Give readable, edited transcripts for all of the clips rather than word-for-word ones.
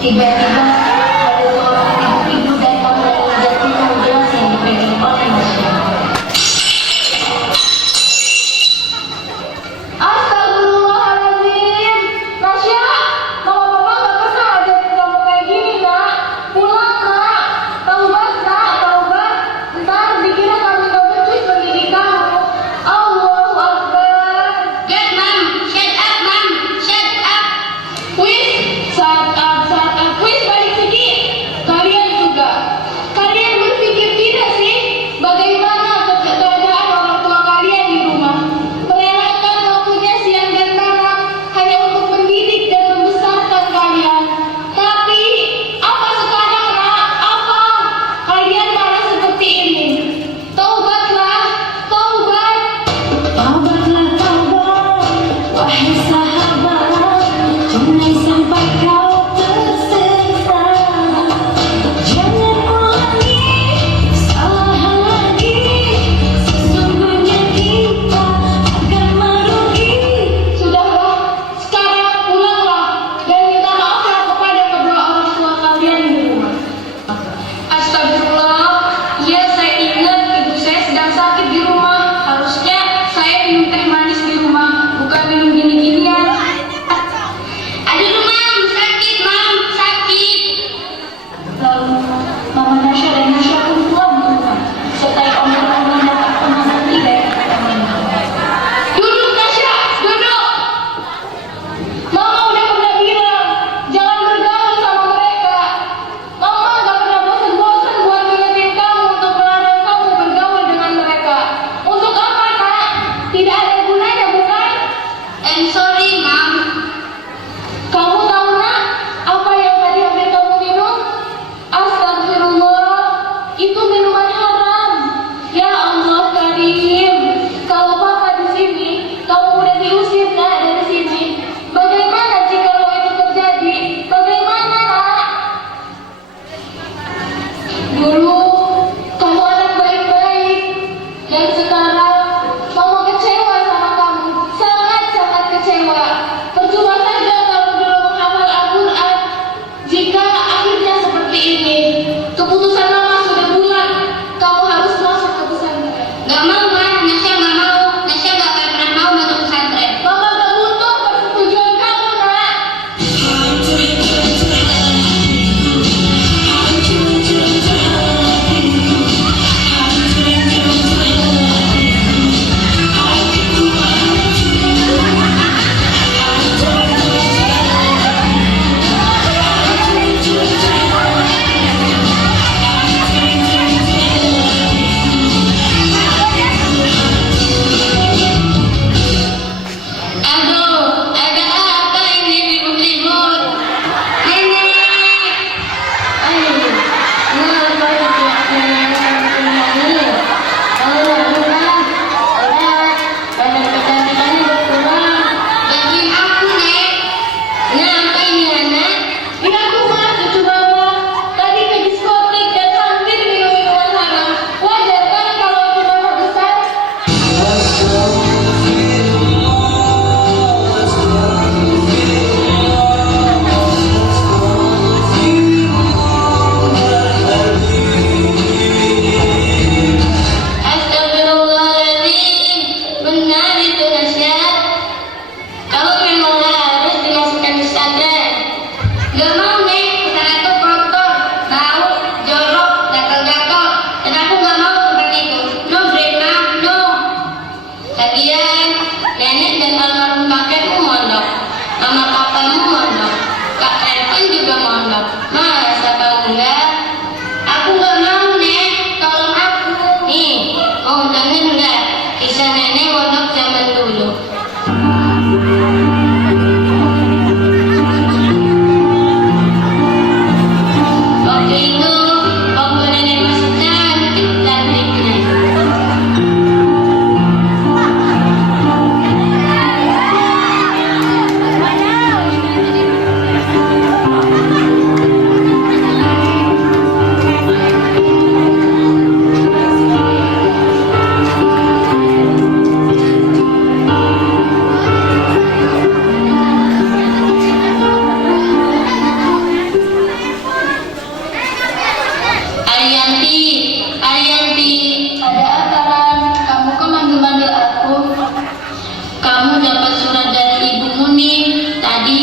Tiba-tiba ada seorang ibu-ibu datang dan menjelaskan gelas yang dipegang oleh Masya. Astagfirullahaladzim, Masya, mama papa gak pernah ajarin kamu kayak gini nak. Pulang nak, taubat nak, taubat. Ntar dikira kami gak becus mendidik kamu. Allahu Akbar. Good mom, shut up mom, shut up. Quiz, saat quiz.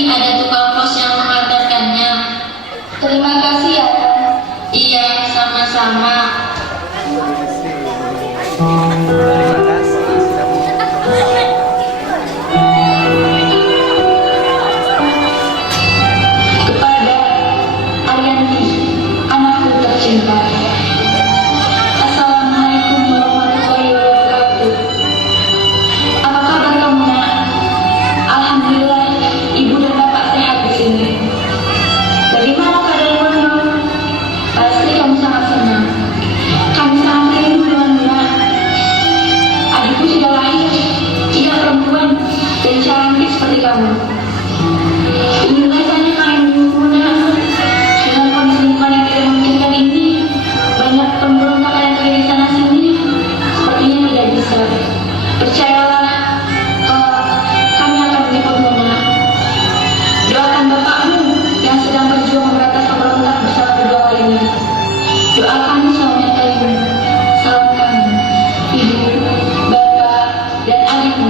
ada tukang pos yang mengantarkannya. Terima kasih ya, Kak. Iya, sama-sama. Kepada Arianti, anakku tercinta. Assalamualaikum warahmatullahi wabarakatuh. Apa kabar kamu, nak? Alhamdulillah, ibu dan bapak sehat di sini. Bagaimana keadaan Wono? Pasti kamu sangat senang. Kami sangat rindu denganmu, nak. Adikku sudah lahir, ia perempuan dan cantik seperti kamu. Ingin rasanya main dulu, nak. Dengan kondisi lingkungan yang tidak memungkinkan ini, banyak pemberontakan yang terjadi di sana sini, sepertinya tidak bisa. Percayalah, kami akan menjemputmu, nak. Doakan bapakmu yang sedang berjuang memberantas pemberontak bersama kedua lainnya. Doa kami selamat kalian. Salam kami, ibu, bapak, dan adikmu.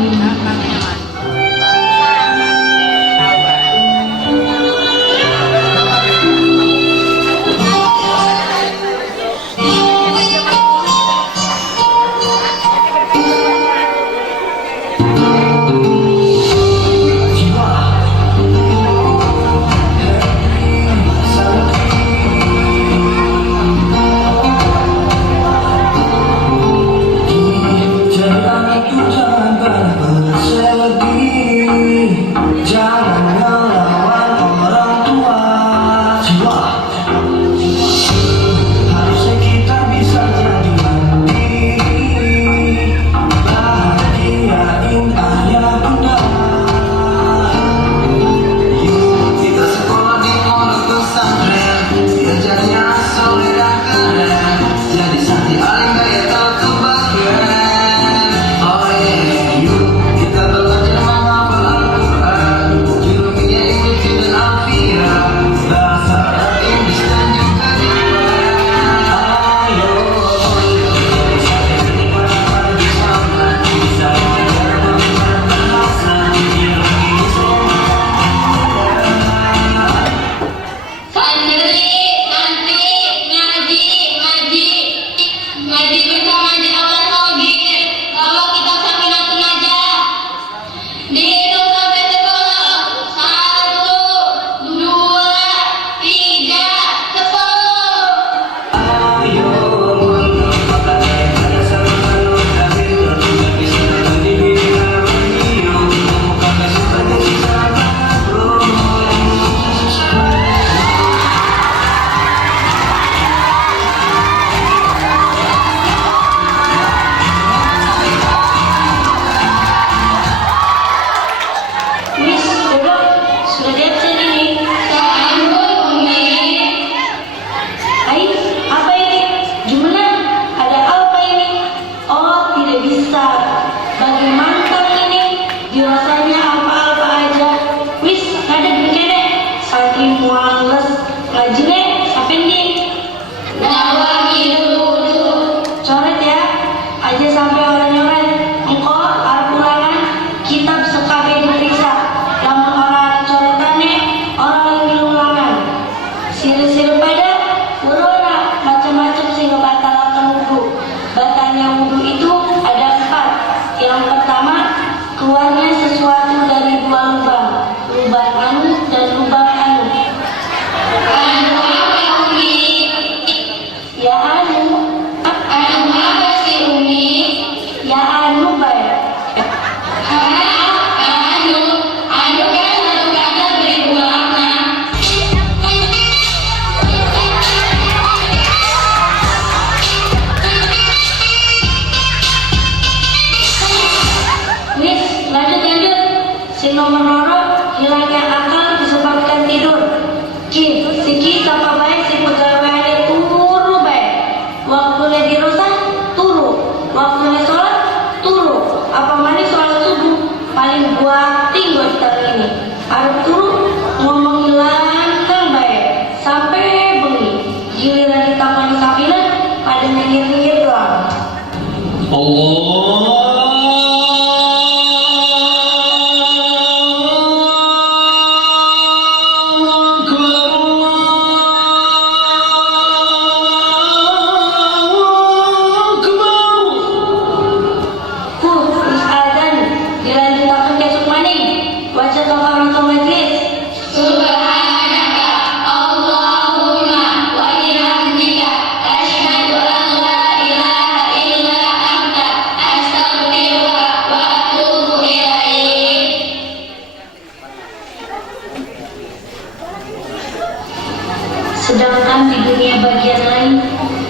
Sedangkan di dunia bagian lain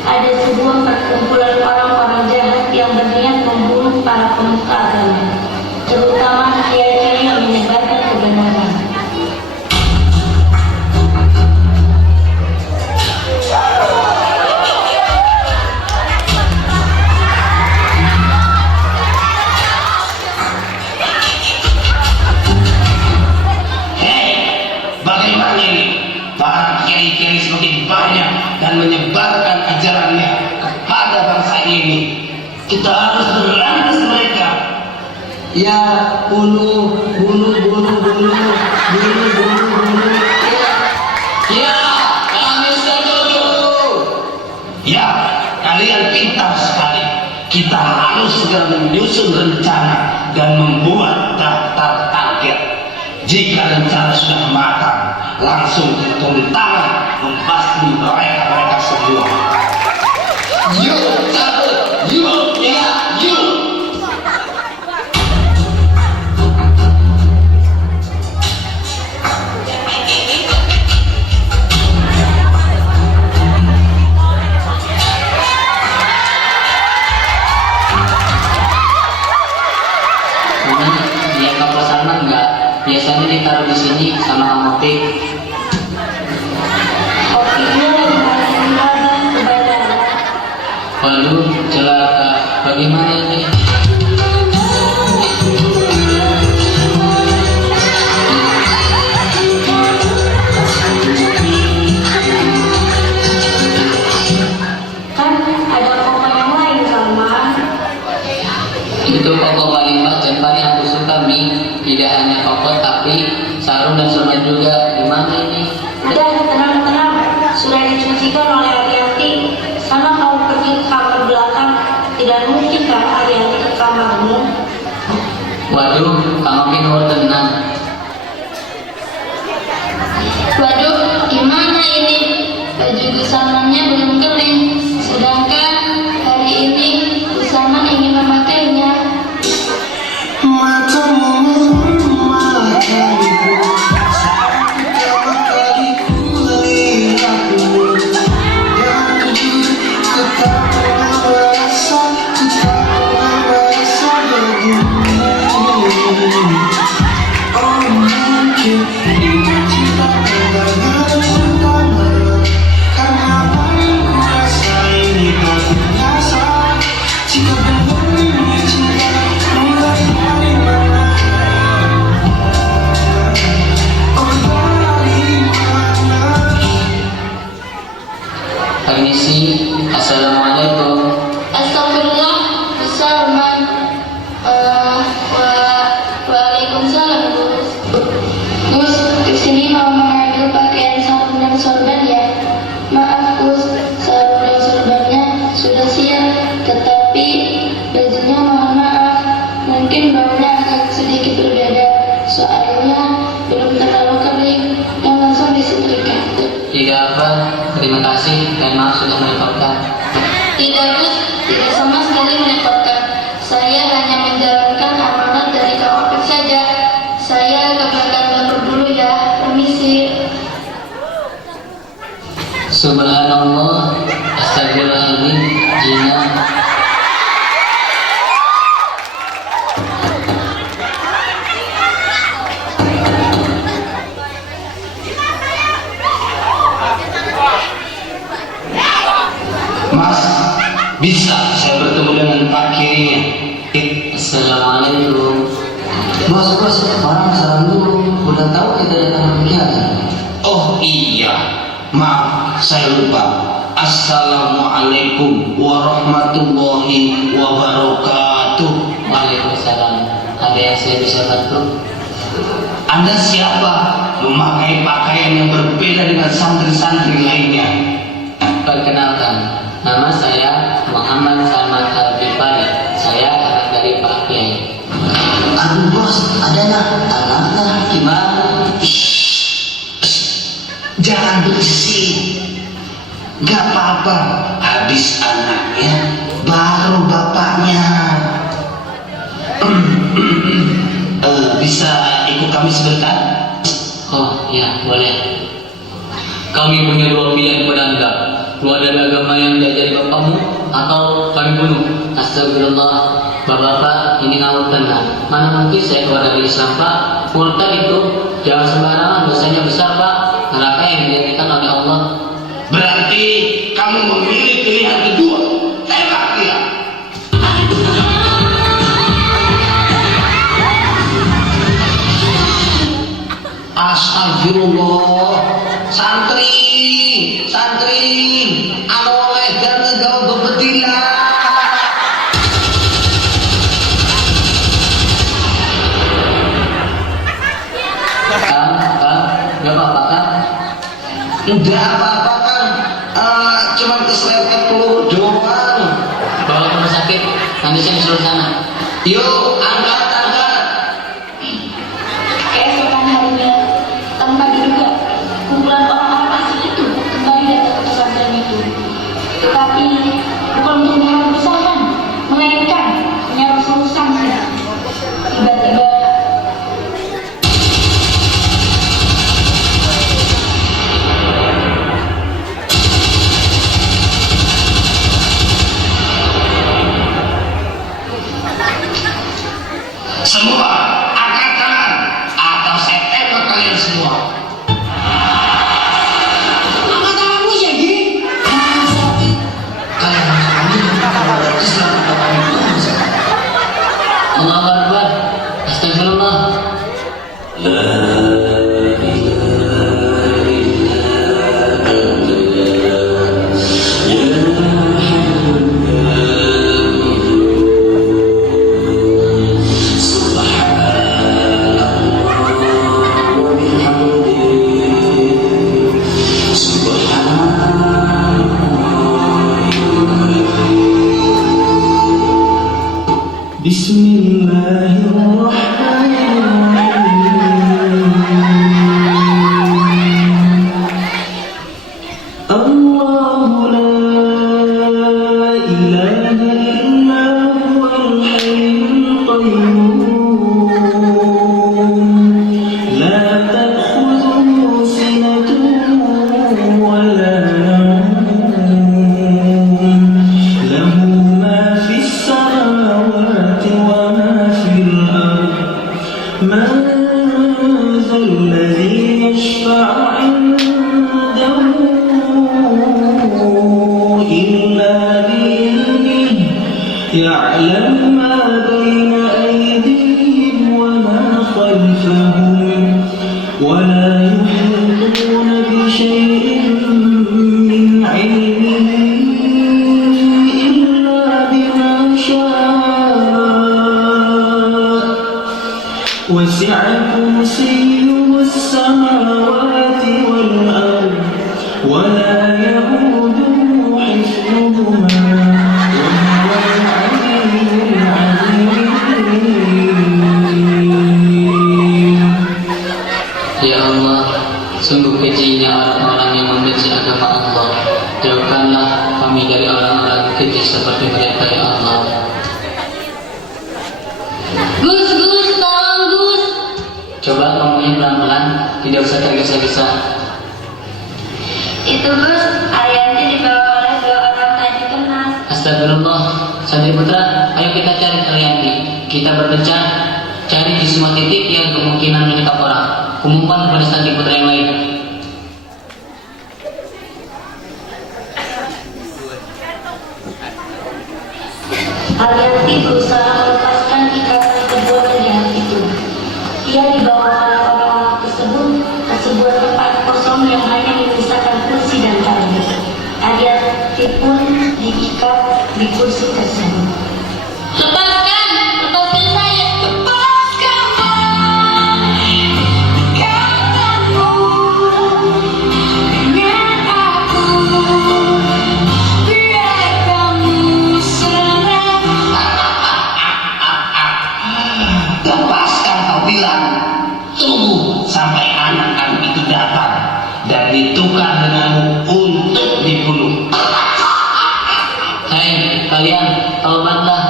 ada sebuah perkumpulan orang-orang jahat yang berniat membunuh para pemuka agama, terutama kiai-kiai yang menyebarkan kebenaran. Bagaimana ini? Para kiai-kiai semakin banyak dan menyebarkan ajarannya kepada bangsa ini. Kita harus berantas mereka. Ya, bunuh. Ya, kami setuju. Ya, kalian pintar sekali. Kita harus segera menyusun rencana dan membuat daftar target. Jika rencana sudah matang, langsung kita turun tangan membasmi mereka semua. Yuk, cabut! Yuk, ya, yuk! Dia kapal Salman nggak? Biasanya ditaruh di sini sama Kang Opik. Opiknya lagi balik ke bandara. Waduh, celaka. Bagaimana ini? Kan ada koko yang lain, Salman. Itu koko paling pas dan paling aku suka, Mi. Tidak hanya koko tapi sarung dan sorban juga. Gimana ini? Udah, tenang. Sudah dicucikan oleh Arianti. Sana kamu pergi ke kamar belakang. Tidak mungkin kan Arianti ke kamarmu. Waduh, Kang Opik nur tenang. Waduh, gimana ini? Baju busananya belum kering. Sedangkan hari ini Busaman ingin memakainya. Permisi, Assalamualaikum. Astagfirullah, Busaman. Waalaikumsalam, Gus. Gus, kesini mau mengambil pakaian sarung dan sorban ya? Maaf, Gus, sarung dan sorbannya sudah siap, tetapi bajunya mohon maaf, mungkin baunya agak sedikit berbeda, soalnya belum terlalu kering dan langsung disetrika. Tidak apa, terima kasih dan maaf sudah merepotkan. Tidak, Gus, tidak sama sekali merepotkan. Saya hanya menjalankan amanat dari Kang Opik saja. Saya ke belakang dapur dulu ya, permisi. Subhanallah, astagfirullahaladzim, Jina. Mas, bisa saya bertemu dengan Pak Kirinya? Assalamualaikum. Bos, orang salam dulu. Udah tahu kita datang kegiatan. Oh iya, maaf saya lupa. Assalamualaikum warahmatullahi wabarakatuh. Waalaikumsalam. Ada yang saya bisa bantu? Anda siapa? Memakai pakaian yang berbeda dengan santri-santri lainnya. Perkenalkan, nama saya Muhammad Salman Al-Bifari. Saya anak dari Pak Kiai. Aduh bos, ada anaknya gimana? Jangan berisik. Gak apa-apa, habis anaknya baru bapaknya. Bisa ikut kami sebentar? Oh iya, boleh. Kami punya dua pilihan kepada anda. Keluar dari agama yang diajari bapakmu atau kami bunuh. Astagfirullah. Bapak-bapak, ini ngawur tenang. Mana mungkin saya keluar dari Islam, Pak? Murtad itu jangan sembarangan, dosanya besar, Pak. Neraka yang dijanjikan oleh Allah. Berarti kamu memilih pilihan kedua. Tembak dia. Astagfirullah. Santri, anu edan gawe bebetilah. Gak apa-apa kan? Enggak apa-apa kan, cuman keserempet peluru doang. Bawa ke rumah sakit, nanti saya disuruh sana. Yuk, angkat. Keesokan harinya, tanpa diduga, kumpulan orang-orang asing itu kembali datang ke pesantren itu. Tetapi bukan untuk menyerang perusahaan, melainkan menyerang seluruh santri. Tiba-tiba Semua angkat tangan atau saya tembak kalian semua. Angkat tanganmu ya, Gi. Kalian harus ambil Islam Bapak Ibu. Allahu Akbar. Astagfirullah. يعلم ما بين أيديهم وما خلفهم ولا يحيطون بشيء من علمه إلا بما شاء وسع كرسيه السماوات والأرض ولا يئوده حفظهما Ya Allah, sungguh kejinya orang-orang yang membenci agama Allah. Jauhkanlah kami dari orang-orang keji seperti mereka, ya Allah. Gus, tolong Gus. Coba ngomongnya pelan-pelan, tidak usah tergesa-gesa. Itu Gus, Arianti dibawa oleh dua orang tak dikenal. Astagfirullah. Santri putra, ayo kita cari Arianti. Kita berpencar, cari di semua titik yang kemungkinan menangkap orang. Umumkan kepada santri putra yang lain. Arianti berusaha melepaskan ikatan kedua penjahat itu. Ia dibawa oleh orang-orang tersebut ke sebuah tempat kosong yang hanya menyisakan kursi dan tabir. Arianti pun diikat di kursi tersebut. Lepaskan saya. Lepaskan, kau bilang. Tunggu sampai anak-anak itu datang dan ditukar denganmu untuk dibunuh. Hai, kalian, taubatlah.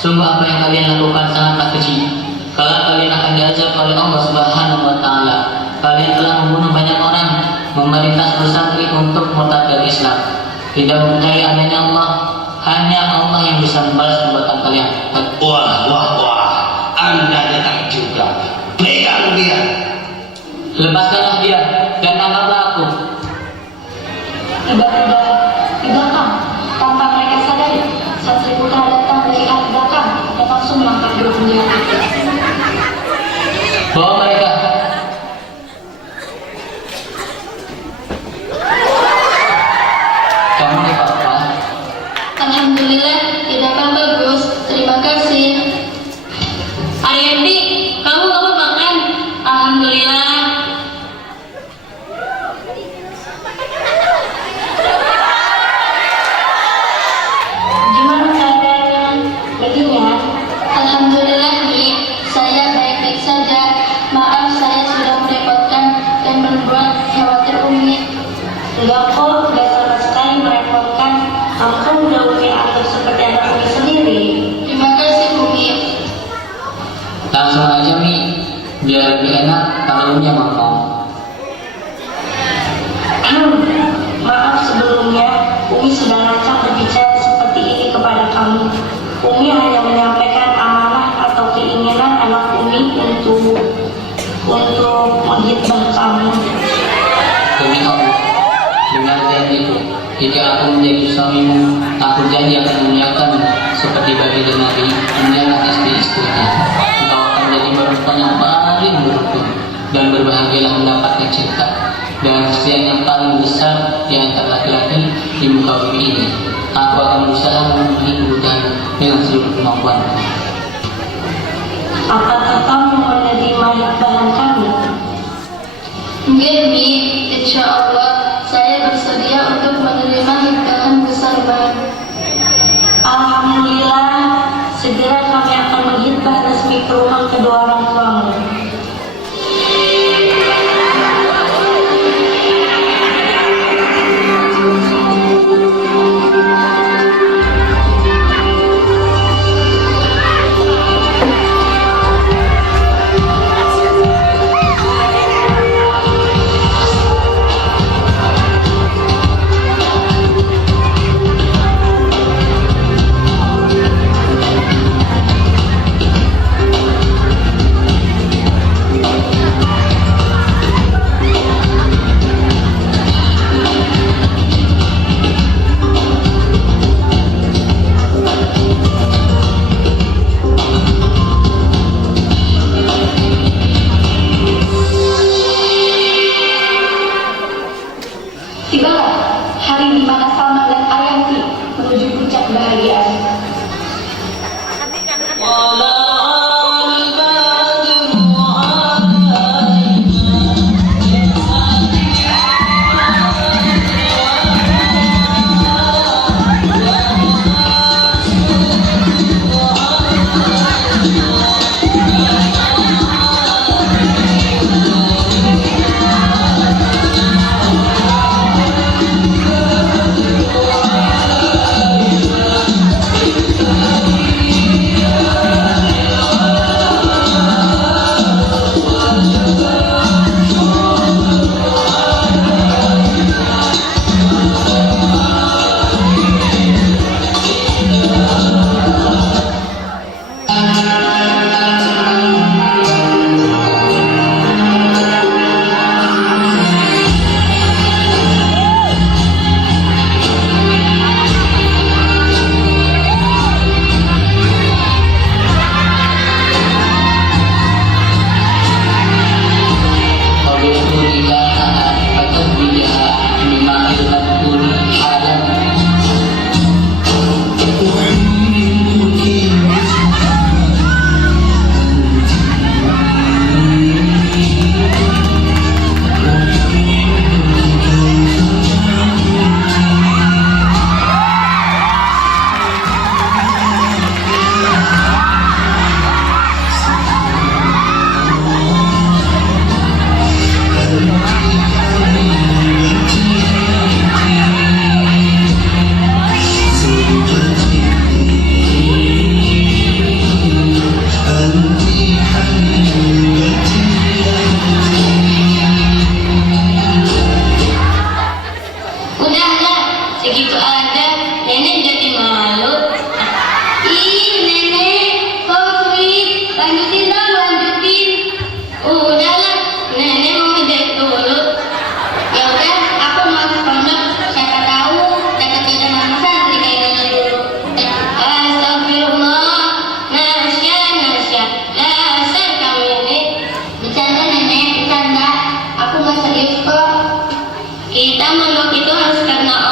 Sungguh apa yang kalian lakukan sangatlah keji. Kalau kalian akan diazab oleh Allah Subhanahu wa Ta'ala. Kalian telah membunuh banyak orang, memerintah perusahaan untuk murtad dari Islam. Tidak percaya adanya Allah, hanya Allah yang bisa membalas perbuatan kalian. Wah, Anda datang juga. Pegang dia. Lepaskanlah dia dan tangkaplah aku. Tidak, Kang. Tanpa mereka sadari, Satri Putra datang dari arah belakang dan langsung mengangkat dua senjata. Bawa mereka. Kamu nih Papa. Alhamdulillah, tidak apa-apa Gus. Terima kasih. Ariyanti, kamu makan? Alhamdulillah. Gimana keadaan baginya? Alhamdulillah, Bi. Saya baik-baik saja. Maaf saya sudah merepotkan dan membuat khawatir Umi. Enggak kok, enggak sama sekali merepotkan. Kamu kan udah Umi anggap seperti anak Umi sendiri. Terima kasih Umi. Langsung aja Mi, biar lebih enak kalau Umi yang ngomong. Maaf sebelumnya, Umi sudah lancang berbicara seperti ini kepada kamu. Umi hanya menyampaikan amanah atau keinginan anak Umi untuk menghitbah kamu. Demi Allah, dengan janjiku, jika aku menjadi suamimu, aku janji akan memuliakanmu seperti baginda dan Nabi memuliakan istri-istrinya. Engkau akan menjadi perempuan yang paling beruntung dan berbahagialah mendapatkan cinta dan kesetiaan yang paling besar di antara laki-laki di muka bumi ini. Aku akan berusaha memenuhi kebutuhan dengan seluruh kemampuanku. Apakah kamu menerima hikmahan kami? Nggih, Mi. Insya Allah, saya bersedia untuk menerima hikmahan besar banget. Alhamdulillah, segera kami akan menghitbah resmi ke rumah kedua orang tuamu. Kita mondok itu harus karena